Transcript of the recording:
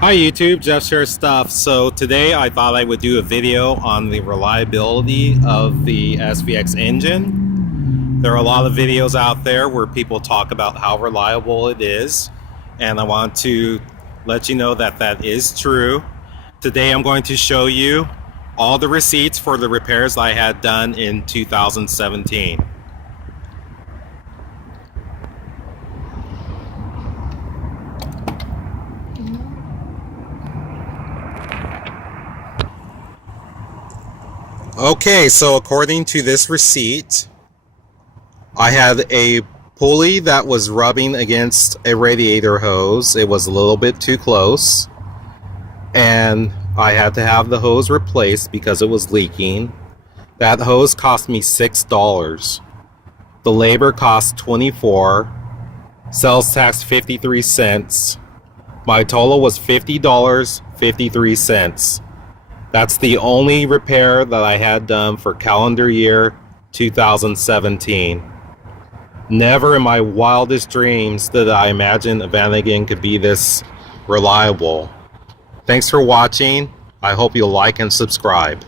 Hi YouTube, Jeff shares stuff. So today I thought I would do a video on the reliability of the SVX engine. There are a lot of videos out there where people talk about how reliable it is, and I want to let you know that that is true. Today I'm going to show you all the receipts for the repairs I had done in 2017. Okay, so according to this receipt, I had a pulley that was rubbing against a radiator hose. It was a little bit too close, and I had to have the hose replaced because it was leaking. That hose cost me $6. The labor cost $24. Sales tax 53 cents. My total was $50.53. That's the only repair that I had done for calendar year 2017. Never in my wildest dreams did I imagine a Vanagon could be this reliable. Thanks for watching. I hope you'll like and subscribe.